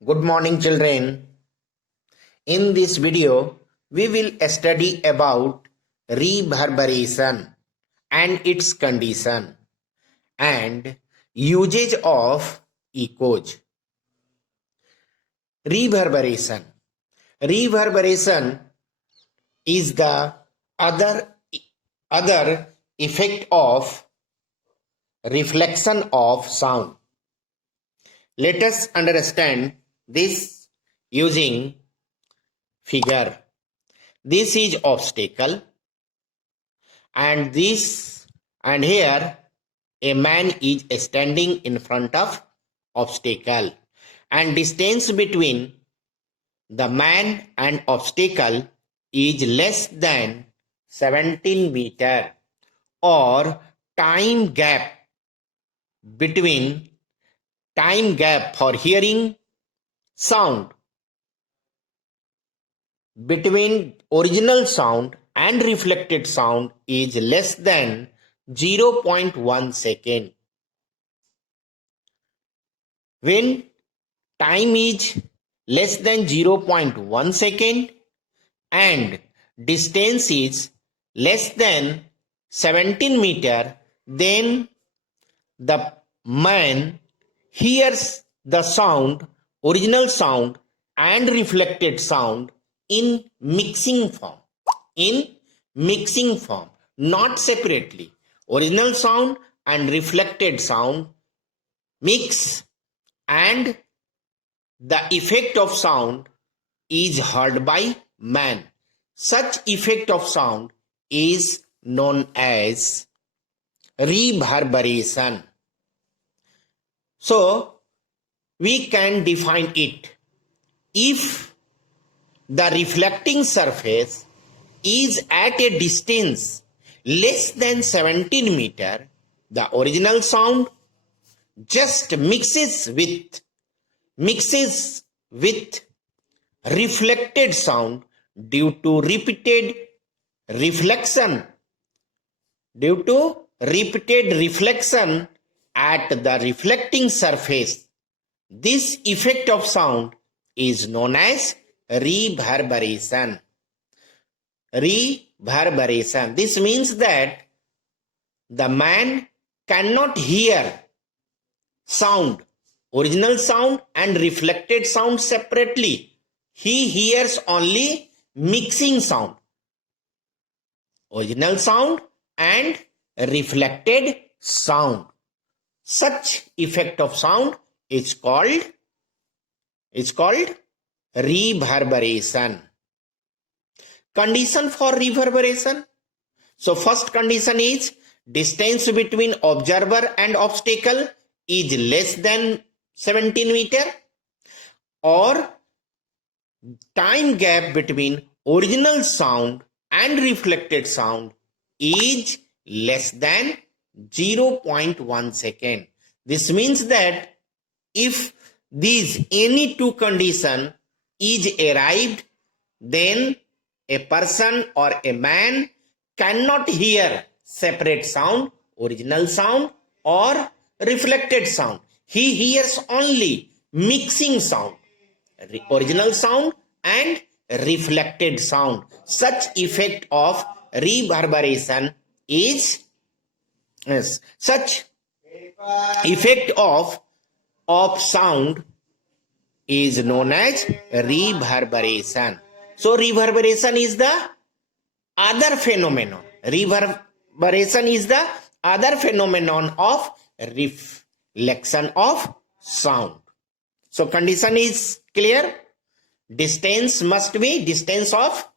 Good morning, children. In this video, we will study about reverberation and its condition and usage of echoes. Reverberation. Reverberation is the other effect of reflection of sound. Let us understand this using figure. This is obstacle and here a man is standing in front of obstacle and distance between the man and obstacle is less than 17 meter, or time gap for hearing sound between original sound and reflected sound is less than 0.1 second. When time is less than 0.1 second and distance is less than 17 meter, then the man hears the sound, original sound and reflected sound in mixing form. Not separately. Original sound and reflected sound mix, and the effect of sound is heard by man. Such effect of sound is known as reverberation. So, we can define it. If the reflecting surface is at a distance less than 17 meter, the original sound just mixes with reflected sound due to repeated reflection at the reflecting surface. This effect of sound is known as reverberation. This means that the man cannot hear sound, original sound and reflected sound separately. He hears only mixing sound, original sound and reflected sound. Such effect of sound is called reverberation. Condition for reverberation. So first condition is distance between observer and obstacle is less than 17 meter, or time gap between original sound and reflected sound is less than 0.1 second. This means that if these any two condition is arrived, then a person or a man cannot hear separate sound, original sound or reflected sound. He hears only mixing sound, original sound and reflected sound. Such effect of reverberation is such effect of sound is known as reverberation. So reverberation is the other phenomenon. Reverberation is the other phenomenon of reflection of sound. So condition is clear. Distance must be distance of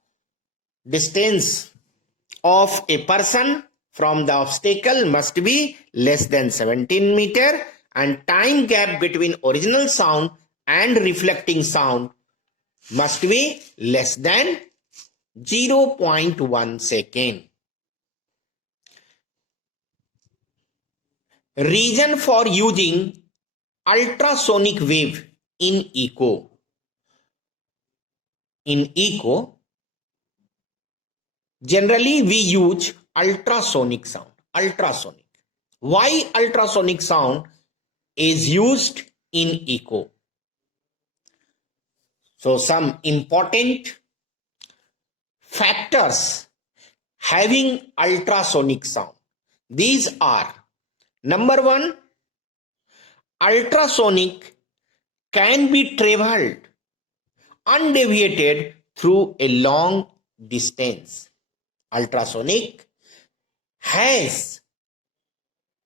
a person from the obstacle must be less than 17 meter, and time gap between original sound and reflecting sound must be less than 0.1 second. Reason for using ultrasonic wave in echo. In echo, generally we use ultrasonic sound. Why ultrasonic sound is used in echo? So some important factors having ultrasonic sound. These are: number one, ultrasonic can be traveled undeviated through a long distance. Ultrasonic has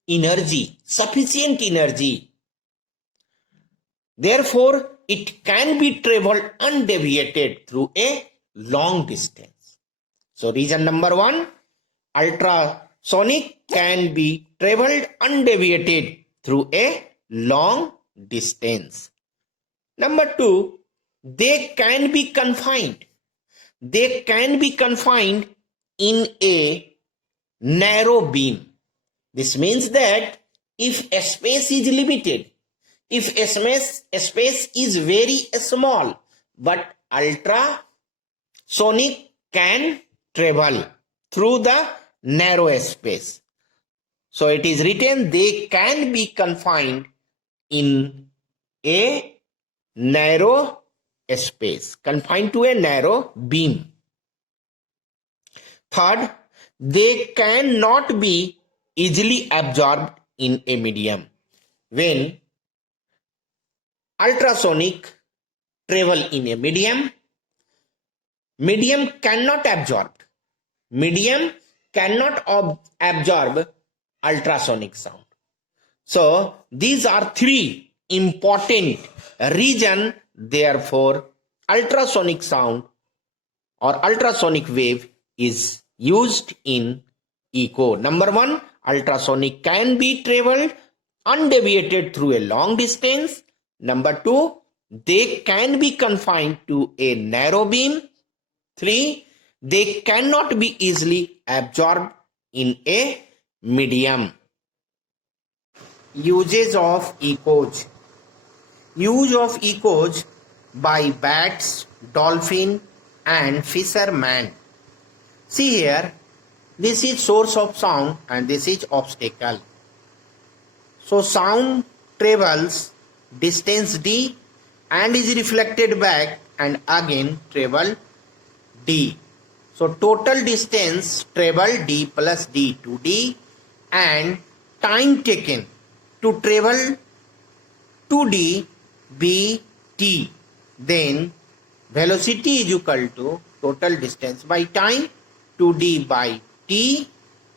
energy, sufficient energy. Therefore, it can be traveled undeviated through a long distance. So, reason number one, ultrasonic can be traveled undeviated through a long distance. Number two, they can be confined. They can be confined in a narrow beam. This means that if a space is limited, if a space is very small, but ultrasonic can travel through the narrow space. So it is written they can be confined in a narrow space, confined to a narrow beam. Third, they cannot be easily absorbed in a medium. When ultrasonic travel in a medium cannot absorb. Medium cannot absorb ultrasonic sound. So these are three important reasons. Therefore, ultrasonic sound or ultrasonic wave is used in echo. Number one, ultrasonic can be traveled undeviated through a long distance. Number two, they can be confined to a narrow beam. 3, they cannot be easily absorbed in a medium. Uses of echoes. Use of echoes by bats, dolphin and fisherman. See here, this is source of sound and this is obstacle. So sound travels distance d and is reflected back and again travel d. So total distance travel d plus d to d and time taken to travel 2d b t. Then velocity is equal to total distance by time 2d by t.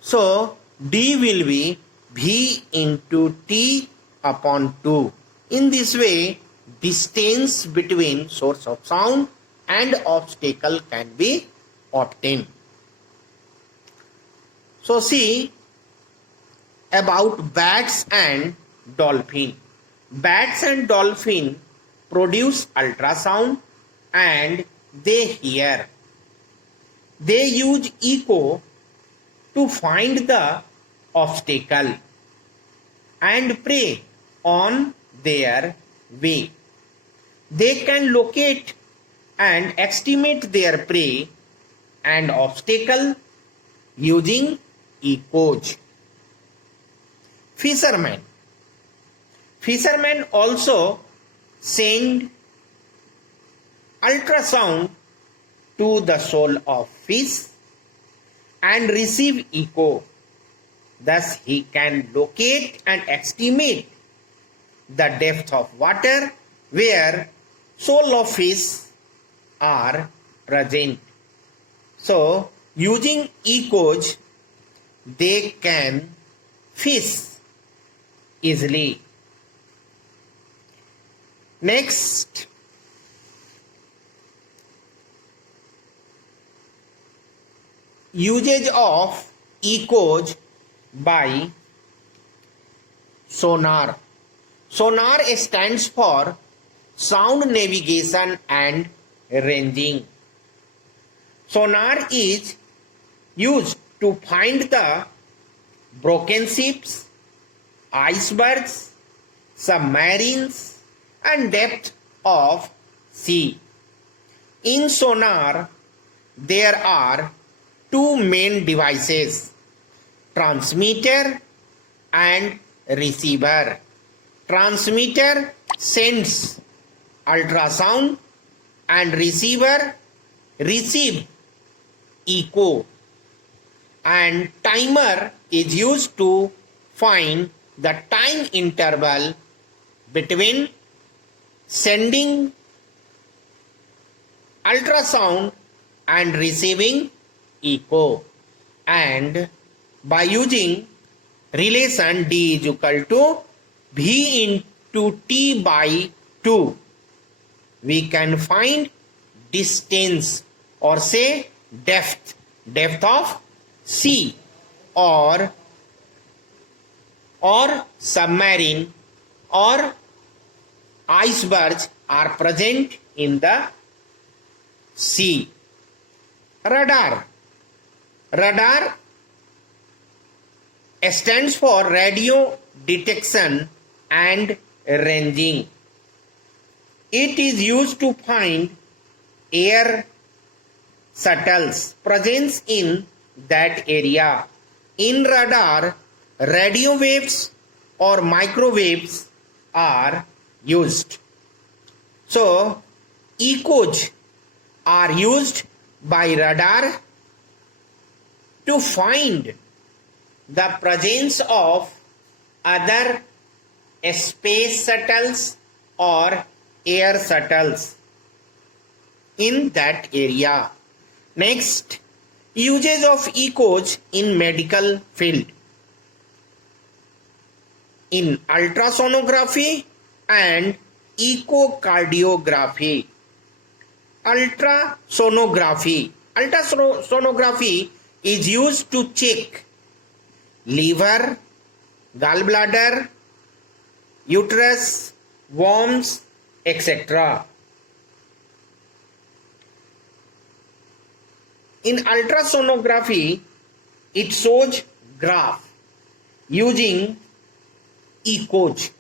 So d will be v into t upon 2. In this way, distance between source of sound and obstacle can be obtained. So see about bats and dolphin. Bats and dolphin produce ultrasound and they hear. They use echo to find the obstacle and prey on their way. They can locate and estimate their prey and obstacle using echoes. Fishermen. Fishermen also send ultrasound to the soul of fish and receive echo. Thus he can locate and estimate the depth of water where soul of fish are present. So using echoes they can fish easily. Next, usage of echoes by sonar. Sonar stands for sound navigation and ranging. Sonar is used to find the broken ships, icebergs, submarines and depth of sea. In sonar, there are two main devices, transmitter and receiver. Transmitter sends ultrasound and receiver receive echo, and timer is used to find the time interval between sending ultrasound and receiving echo, and by using relation D is equal to V into T by 2, we can find distance or say depth of sea or submarine or icebergs are present in the sea. Radar stands for radio detection and ranging. It is used to find air shuttles presence in that area. In radar, radio waves or microwaves are used. So, echoes are used by radar to find the presence of other space shuttles or air shuttles in that area. Next, uses of echoes in medical field. In ultrasonography and echocardiography. Ultrasonography is used to check liver, gallbladder, uterus, worms, etc. In ultrasonography, it shows graph using echoes.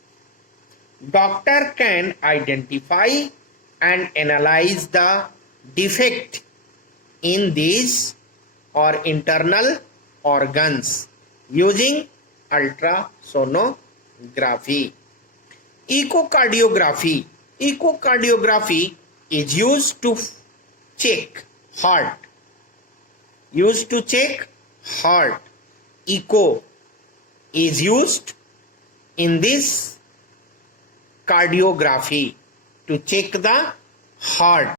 Doctor can identify and analyze the defect in these or internal organs using ultrasonography. Echocardiography is used to check heart. Echo is used in this cardiography to check the heart.